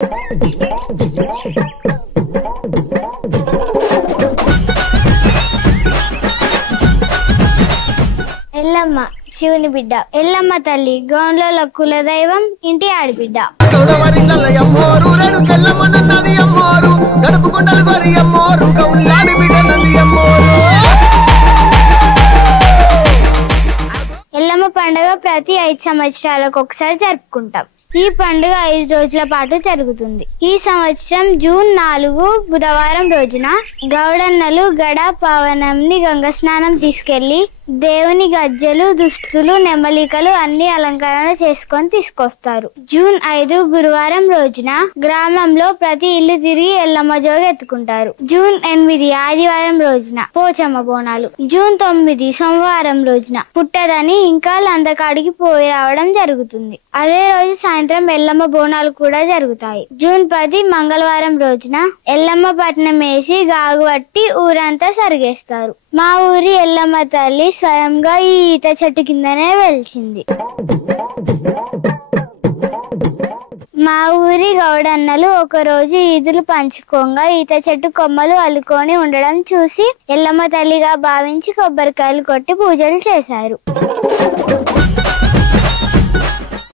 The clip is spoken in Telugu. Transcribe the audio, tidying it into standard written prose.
ఎల్లమ్మ శివుని బిడ్డ. ఎల్లమ్మ తల్లి గౌన్ల కులదైవం, ఇంటి ఆడబిడ్డ. ఎల్లమ్మ పండుగ ప్రతి 5 సంవత్సరాలకు ఒకసారి జరుపుకుంటాం. ఈ పండుగ 5 రోజుల పాటు జరుగుతుంది. ఈ సంవత్సరం జూన్ 4 బుధవారం రోజున గౌడన్నలు గడ పవనంని గంగ స్నానం తీసుకెళ్లి దేవుని గజ్జలు, దుస్తులు, నెమలికలు అన్ని అలంకరణ చేసుకొని తీసుకొస్తారు. జూన్ 5 గురువారం రోజున గ్రామంలో ప్రతి ఇల్లు తిరిగి ఎల్లమ్మ జోగి ఎత్తుకుంటారు. జూన్ 8 ఆదివారం రోజున పోచమ్మ బోనాలు. జూన్ 9 సోమవారం రోజున పుట్టదని ఇంకా లందకాడికి పోయి రావడం జరుగుతుంది. అదే రోజు సాయంత్రం ఎల్లమ్మ బోనాలు కూడా జరుగుతాయి. జూన్ 10 మంగళవారం రోజున ఎల్లమ్మ పట్నం వేసి గాగుబట్టి ఊరంతా సరిగేస్తారు. మా ఊరి ఎల్లమ్మ తల్లి స్వయంగా ఈ ఈత చెట్టు కిందనే వెలిసింది. మా ఊరి గౌడన్నలు ఒకరోజు ఈదులు పంచుకోగా ఈత చెట్టు కొమ్మలు అల్లుకొని ఉండడం చూసి ఎల్లమ్మ తల్లిగా భావించి కొబ్బరికాయలు కొట్టి పూజలు చేశారు.